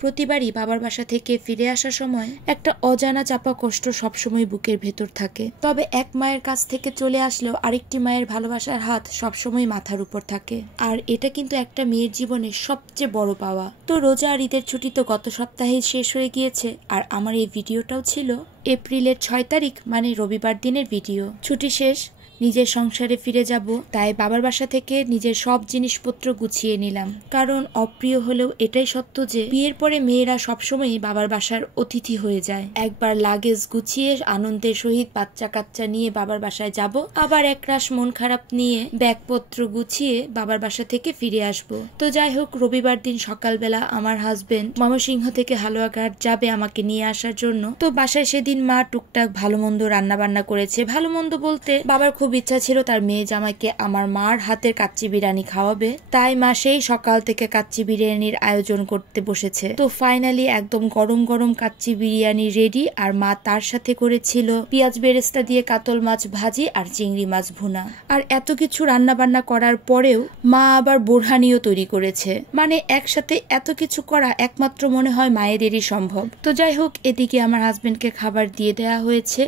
প্রতিবারই বাবার বাসা থেকে ফিরে আসার সময় একটা অজানা চাপা কষ্ট সবসময় বুকের ভেতর থাকে। তবে এক মায়ের কাছ থেকে চলে আসলেও আরেকটি মায়ের ভালোবাসার হাত সবসময় মাথার উপর থাকে, আর এটা কিন্তু একটা মেয়ের জীবনের সবচেয়ে বড় পাওয়া। তো রোজা আর ঈদের ছুটি তো গত সপ্তাহে শেষ হয়ে গিয়েছে, আর আমার এই ভিডিওটাও ছিল এপ্রিলের 6 তারিখ মানে রবিবার দিনের ভিডিও। ছুটি শেষ, নিজের সংসারে ফিরে যাব, তাই বাবার বাসা থেকে নিজের সব জিনিসপত্র গুছিয়ে নিলাম। কারণ অপ্রিয় হলেও এটাই সত্য যে বিয়ের পরে মেয়েরা সবসময়ই বাবার বাসার অতিথি হয়ে যায়। একবার লাগেজ গুছিয়ে আনন্দের সহিত বাচ্চা কাচ্চা নিয়ে বাবার বাসায় যাব, আবার একরাশ মন খারাপ নিয়ে ব্যাগপত্র গুছিয়ে বাবার বাসা থেকে ফিরে আসব। তো যাই হোক, রবিবার দিন সকালবেলা আমার হাজবেন্ড ময়মনসিংহ থেকে হালুয়াঘাট যাবে আমাকে নিয়ে আসার জন্য। তো বাসায় সেদিন মা টুকটাক ভালো মন্দ রান্না বান্না করেছে। ভালো মন্দ বলতে বাবার খুব ইচ্ছা ছিল তার মেয়ে জামাইকে আমার মার হাতের কাচ্চি বিরিয়ানি খাওয়াবে, তাই মা সেই সকাল থেকে কাচ্চি বিরিয়ানির আয়োজন করতে বসেছে। তো ফাইনালি একদম গরম গরম কাচ্চি বিরিয়ানি রেডি, আর মা তার সাথে করেছিল পেঁয়াজ বেরেস্তা দিয়ে কাতল মাছ ভাজি আর চিংড়ি মাছ ভুনা। আর এত কিছু রান্না বান্না করার পরেও মা আবার বোরহানিও তৈরি করেছে। মানে একসাথে এত কিছু করা একমাত্র মনে হয় মায়েদেরই সম্ভব। তো যাই হোক, এদিকে আমার হাজবেন্ডকে খাবার দিয়ে দেওয়া হয়েছে,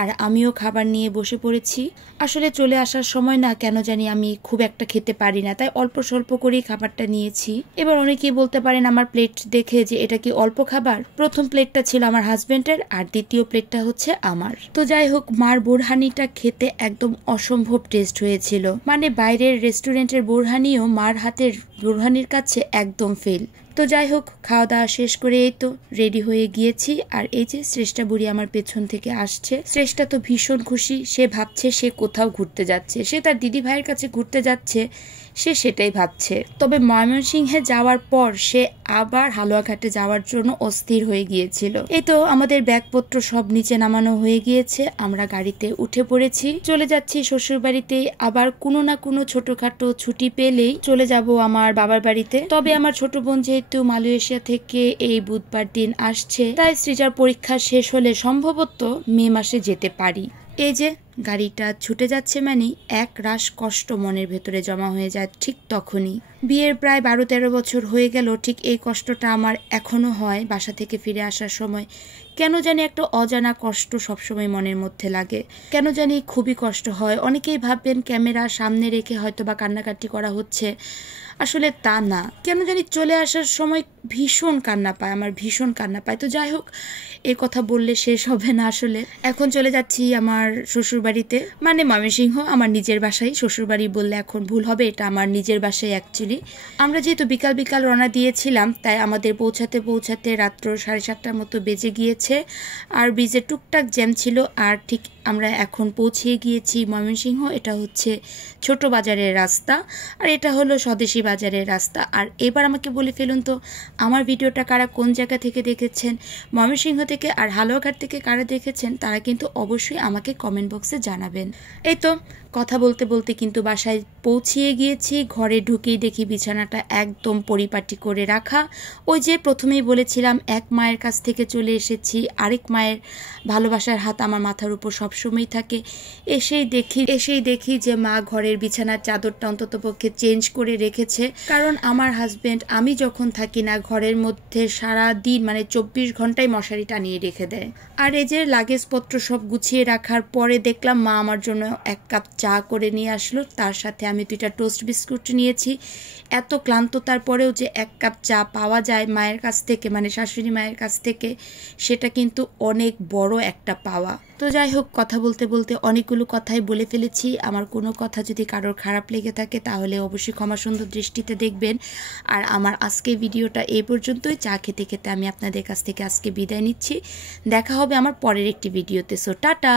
আর আমিও খাবার নিয়ে বসে পড়েছি। আসলে চলে আসার সময় না কেন জানি আমি খুব একটা খেতে পারি না, তাই অল্প স্বল্প করেই খাবারটা নিয়েছি। এবার অনেকেই বলতে পারেন আমার প্লেট দেখে যে এটা কি অল্প খাবার। প্রথম প্লেটটা ছিল আমার হাজবেন্ডের, আর দ্বিতীয় প্লেটটা হচ্ছে আমার। তো যাই হোক, মার বোরহানিটা খেতে একদম অসম্ভব টেস্ট হয়েছিল। মানে বাইরের রেস্টুরেন্টের বোরহানিও মার হাতের বোরহানির কাছে একদম ফেল। তো যাই হোক, খাওয়া দাওয়া শেষ করে এই তো রেডি হয়ে গিয়েছি। আর এই যে শ্রেষ্ঠা বুড়ি আমার পেছন থেকে আসছে। শ্রেষ্ঠা তো ভীষণ খুশি, সে ভাবছে সে কোথাও ঘুরতে যাচ্ছে, সে তার দিদি ভাইয়ের কাছে ঘুরতে যাচ্ছে, সে সেটাই ভাবছে। তবে ময়মনসিংহে যাওয়ার পর সে আবার হালুয়াঘাটে যাওয়ার জন্য অস্থির হয়ে গিয়েছিল। এই তো আমাদের ব্যাগপত্র সব নিচে নামানো হয়ে গিয়েছে, আমরা গাড়িতে উঠে পড়েছি, চলে যাচ্ছি শ্বশুর বাড়িতে। আবার কোনো না কোনো ছোটখাটো ছুটি পেলেই চলে যাব আমার বাবার বাড়িতে। তবে আমার ছোট বোন যেহেতু মালয়েশিয়া থেকে এই বুধবার দিন আসছে, তাই সৃজার পরীক্ষা শেষ হলে সম্ভবত মে মাসে যেতে পারি। এই যে গাড়িটা ছুটে যাচ্ছে, মানে এক রাশ কষ্ট মনের ভেতরে জমা হয়ে যায় ঠিক তখনই। বিয়ের প্রায় 12-13 বছর হয়ে গেল, ঠিক এই কষ্টটা আমার এখনো হয় বাসা থেকে ফিরে আসার সময়। কেন জানি একটা অজানা কষ্ট সবসময় মনের মধ্যে লাগে, কেন জানি খুবই কষ্ট হয়। অনেকেই ভাববেন ক্যামেরা সামনে রেখে হয়তো বা কান্নাকাটি করা হচ্ছে, আসলে তা না। কেন জানি চলে আসার সময় ভীষণ কান্না পায়, আমার ভীষণ কান্না পায়। তো যাই হোক, এই কথা বললে শেষ হবে না। আসলে এখন চলে যাচ্ছি আমার শ্বশুর বাড়িতে, মানে ময়মনসিংহ, আমার নিজের বাসায়। শ্বশুর বাড়ি বললে এখন ভুল হবে, এটা আমার নিজের বাসায় অ্যাকচুয়ালি। আমরা যেহেতু বিকাল বিকাল রওনা দিয়েছিলাম, তাই আমাদের পৌঁছাতে পৌঁছাতে রাত্র 7:30টার মতো বেজে গিয়েছে। আর ব্রিজে টুকটাক জ্যাম ছিল, আর ঠিক আমরা এখন পৌঁছিয়ে গিয়েছি ময়মনসিংহ। এটা হচ্ছে ছোট বাজারের রাস্তা, আর এটা হলো স্বদেশী বাজারের রাস্তা। আর এবার আমাকে বলে ফেলুন তো, আমার ভিডিওটা কারা কোন জায়গা থেকে দেখেছেন, ময়মনসিংহ থেকে আর হালুয়াঘাট থেকে কারা দেখেছেন, তারা কিন্তু অবশ্যই আমাকে কমেন্ট বক্সে জানাবেন। এই তো কথা বলতে বলতে কিন্তু বাসায় পৌঁছিয়ে গিয়েছি। ঘরে ঢুকেই দেখি বিছানাটা একদম পরিপাটি করে রাখা। ওই যে প্রথমেই বলেছিলাম, এক মায়ের কাছ থেকে চলে এসেছি, আরেক মায়ের ভালোবাসার হাত আমার মাথার উপর সবসময় থাকে। এসেই দেখি যে মা ঘরের বিছানার চাদরটা অন্তত পক্ষে চেঞ্জ করে রেখেছে। কারণ আমার হাজবেন্ড আমি যখন থাকি না ঘরের মধ্যে, সারা দিন মানে 24 ঘন্টায় মশারি টানিয়ে রেখে দেয়। আর এই যে লাগেজপত্র সব গুছিয়ে রাখার পরে দেখলাম মা আমার জন্য 1 কাপ চা করে নিয়ে আসলো, তার সাথে আমি 2টা টোস্ট বিস্কুট নিয়েছি। এত ক্লান্ততার পরেও যে 1 কাপ চা পাওয়া যায় মায়ের কাছ থেকে, মানে শাশুড়ি মায়ের কাছ থেকে, সেটা কিন্তু অনেক বড় একটা পাওয়া। তো যাই হোক, কথা বলতে বলতে অনেকগুলো কথাই বলে ফেলেছি। আমার কোনো কথা যদি কারোর খারাপ লেগে থাকে তাহলে অবশ্যই ক্ষমা সুন্দর দৃষ্টিতে দেখবেন। আর আমার আজকে ভিডিওটা এই পর্যন্তই। চা খেতে খেতে আমি আপনাদের কাছ থেকে আজকে বিদায় নিচ্ছি। দেখা হবে আমার পরের একটি ভিডিওতে। So tata.